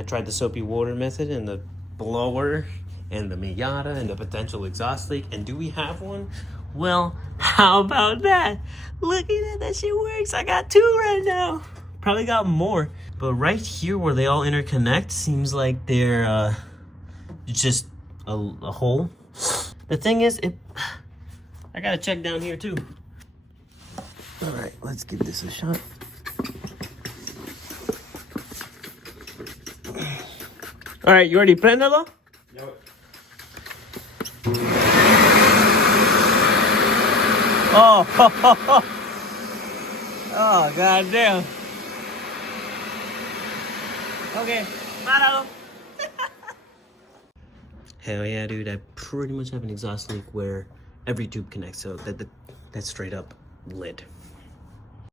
I tried the soapy water method and the blower and the Miata and the potential exhaust leak. And do we have one? Well, how about that? Look at that, that shit works. I got 2 right now. Probably got more. But right here where they all interconnect seems like they're just a hole. The thing is, I gotta check down here too. All right, let's give this a shot. All right, you ready? Prendelo? Yep. Oh, oh, goddamn. Okay, páralo. Hell yeah, dude! I pretty much have an exhaust leak where every tube connects, so that's straight up lit.